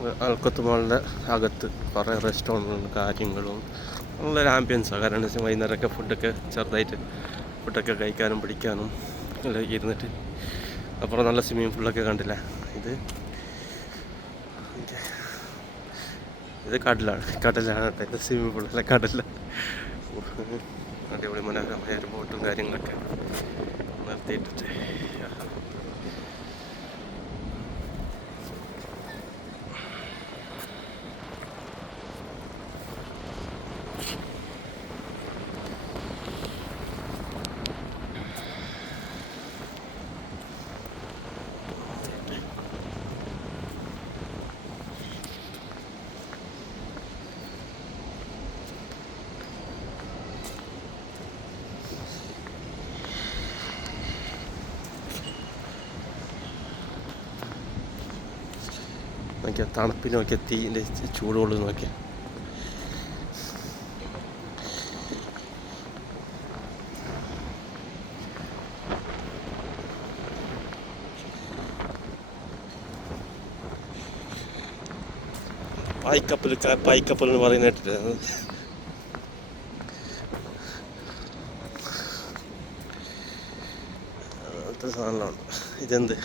അൽക്കത്ത് മാളിൻ്റെ അകത്ത് കുറേ റെസ്റ്റോറൻറ്റുകളും കാര്യങ്ങളും നല്ലൊരു ആംബിയൻസാണ്. കാരണം എന്താ വെച്ചാൽ വൈകുന്നേരമൊക്കെ ഫുഡൊക്കെ ചെറുതായിട്ട് ഫുഡൊക്കെ കഴിക്കാനും പിടിക്കാനും എല്ലാം ഇരുന്നിട്ട് അപ്പുറം നല്ല സ്വിമ്മിങ് പൂളൊക്കെ കണ്ടില്ല. ഇത് കടലാണ് കേട്ടോ. ഇത് സ്വിമ്മിങ് പൂളല്ല, കടല. അടിപൊളി മനോഹരമായ ഒരു ബോട്ടും കാര്യങ്ങളൊക്കെ നിർത്തിയിട്ടിട്ട് നോക്കിയാൽ തണുപ്പിൽ നോക്കിയാൽ തീൻ്റെ ചൂടുകൊള്ളു നോക്കിയാൽ. പായ്ക്കപ്പൽ എന്ന് പറയുന്ന കേട്ടിട്ട് അങ്ങനത്തെ സാധനമാണ്. ഇതെന്ത്